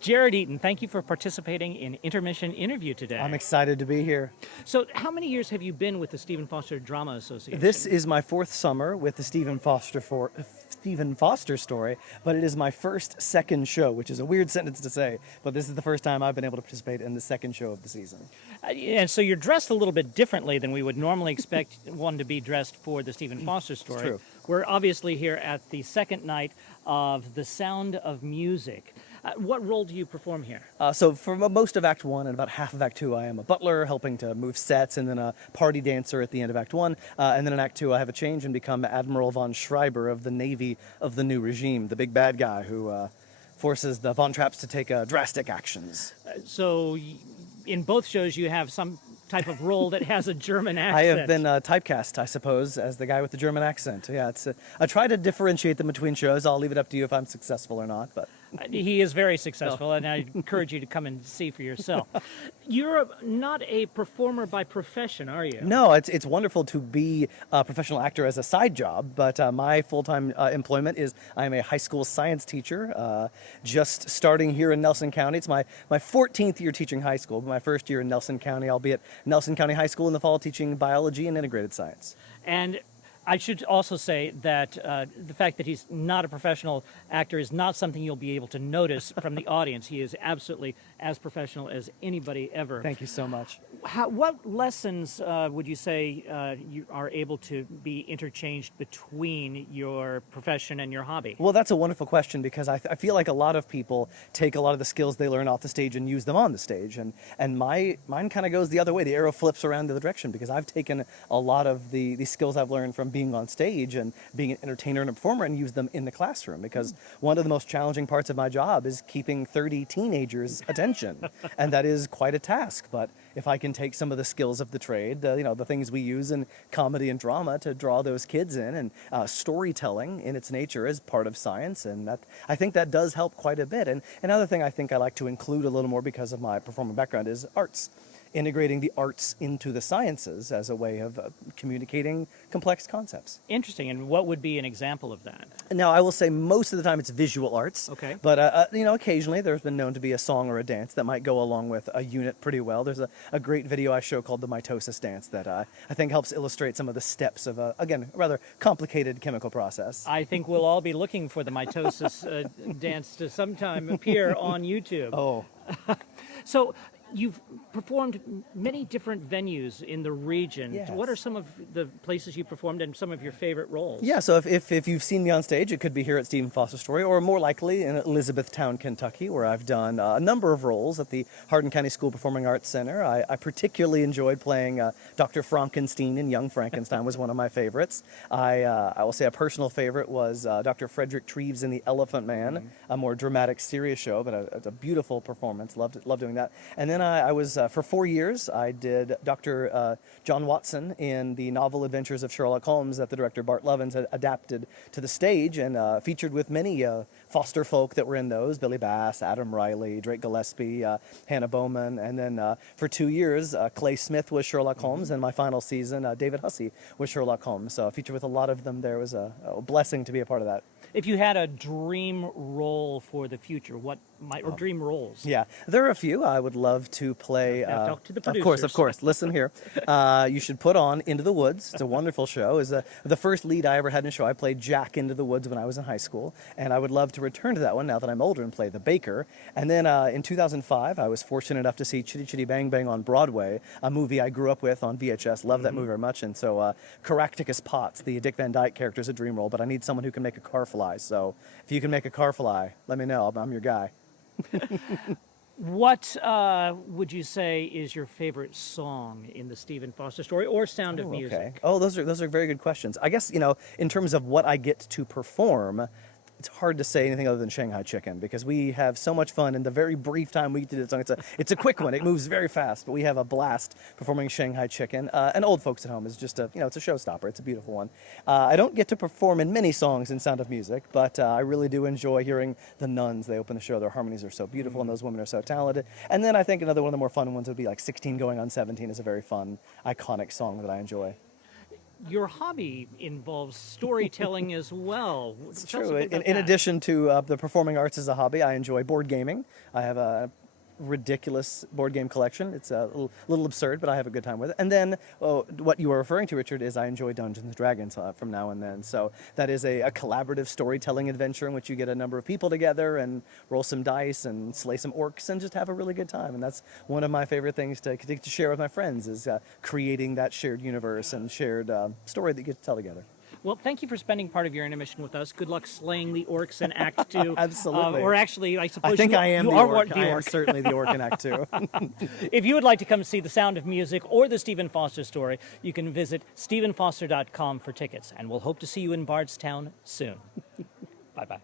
Jared Eaton, thank you for participating in Intermission interview today. I'm excited to be here. So, how many years have you been with the Stephen Foster Drama Association? This is my fourth summer with the Stephen Foster story, but it is my second show, which is a weird sentence to say, but this is the first time I've been able to participate in the second show of the season. And so you're dressed a little bit differently than we would normally expect one to be dressed for the Stephen Foster story. True. We're obviously here at the second night of The Sound of Music. What role do you perform here? So for most of Act 1 and about half of Act 2, I am a butler helping to move sets, and then a party dancer at the end of Act 1. And then in Act 2, I have a change and become Admiral von Schreiber of the Navy of the new regime, the big bad guy who forces the Von Trapps to take drastic actions. So in both shows you have some type of role that has a German accent. I have been typecast, I suppose, as the guy with the German accent. Yeah, I try to differentiate them between shows. I'll leave it up to you if I'm successful or not, but... He is very successful, and I encourage you to come and see for yourself. You're not a performer by profession, are you? No, it's wonderful to be a professional actor as a side job, but my full-time employment is I am a high school science teacher, just starting here in Nelson County. It's my 14th year teaching high school, but my first year in Nelson County. I'll be at Nelson County High School in the fall teaching biology and integrated science. And I should also say that the fact that he's not a professional actor is not something you'll be able to notice from the audience. He is absolutely as professional as anybody ever. Thank you so much. What lessons would you say you are able to be interchanged between your profession and your hobby? Well, that's a wonderful question, because I feel like a lot of people take a lot of the skills they learn off the stage and use them on the stage. And mine kind of goes the other way. The arrow flips around the other direction, because I've taken a lot of the skills I've learned from being on stage and being an entertainer and a performer and use them in the classroom, because one of the most challenging parts of my job is keeping 30 teenagers' attention, and that is quite a task. But if I can take some of the skills of the trade, the things we use in comedy and drama to draw those kids in, and storytelling in its nature is part of science, and that I think that does help quite a bit. And another thing I think I like to include a little more because of my performing background is arts. Integrating the arts into the sciences as a way of communicating complex concepts. Interesting. And what would be an example of that? Now, I will say most of the time it's visual arts. Okay. But, occasionally there's been known to be a song or a dance that might go along with a unit pretty well. There's a great video I show called the mitosis dance that I think helps illustrate some of the steps of, again, a rather complicated chemical process. I think we'll all be looking for the mitosis dance to sometime appear on YouTube. Oh. So you've performed many different venues in the region. Yes. What are some of the places you performed and some of your favorite roles? Yeah, so if you've seen me on stage, it could be here at Stephen Foster Story, or more likely in Elizabethtown, Kentucky, where I've done a number of roles at the Hardin County School Performing Arts Center. I particularly enjoyed playing Dr. Frankenstein in Young Frankenstein was one of my favorites. I will say a personal favorite was Dr. Frederick Treves in The Elephant Man, a more dramatic, serious show, but a beautiful performance. Loved doing that. And then I was, for 4 years, I did Dr. John Watson in the novel Adventures of Sherlock Holmes that the director Bart Lovins had adapted to the stage, and featured with many Foster folk that were in those: Billy Bass, Adam Riley, Drake Gillespie, Hannah Bowman. And then for 2 years, Clay Smith was Sherlock Holmes, and my final season, David Hussey was Sherlock Holmes. So featured with a lot of them there. Was a blessing to be a part of that. If you had a dream role for the future, what might, or dream roles? Yeah, there are a few. I would love to play. Now talk to the Of producers. course. Listen here. You should put on Into the Woods. It's a wonderful show. It's the first lead I ever had in a show. I played Jack Into the Woods when I was in high school, and I would love to return to that one now that I'm older and play the baker. And then in 2005, I was fortunate enough to see Chitty Chitty Bang Bang on Broadway, a movie I grew up with on VHS. Love that movie very much. And so Caractacus Potts, the Dick Van Dyke character, is a dream role, but I need someone who can make a car fly. So if you can make a car fly, let me know. I'm your guy. What would you say is your favorite song in the Stephen Foster story or Sound of Music? Okay. Oh, those are very good questions. I guess, in terms of what I get to perform, it's hard to say anything other than Shanghai Chicken, because we have so much fun in the very brief time we did the song. It's a quick one. It moves very fast, but we have a blast performing Shanghai Chicken. And Old Folks at Home is just it's a showstopper. It's a beautiful one. I don't get to perform in many songs in Sound of Music, but I really do enjoy hearing the Nuns. They open the show. Their harmonies are so beautiful, and those women are so talented. And then I think another one of the more fun ones would be like 16 Going on 17 is a very fun, iconic song that I enjoy. your hobby involves storytelling as well. It's Tell us a true. bit about In that. addition to the performing arts as a hobby, I enjoy board gaming. I have a ridiculous board game collection. It's a little absurd, but I have a good time with it. And then what you were referring to, Richard, is I enjoy Dungeons and Dragons from now and then. So that is a collaborative storytelling adventure in which you get a number of people together and roll some dice and slay some orcs and just have a really good time. And that's one of my favorite things to share with my friends is creating that shared universe and shared story that you get to tell together. Well, thank you for spending part of your intermission with us. Good luck slaying the orcs in Act 2. Absolutely. Or actually, I suppose I think I am you the are orc. the I am orc. certainly the orc in Act 2. If you would like to come see The Sound of Music or the Stephen Foster story, you can visit stephenfoster.com for tickets. And we'll hope to see you in Bardstown soon. Bye-bye.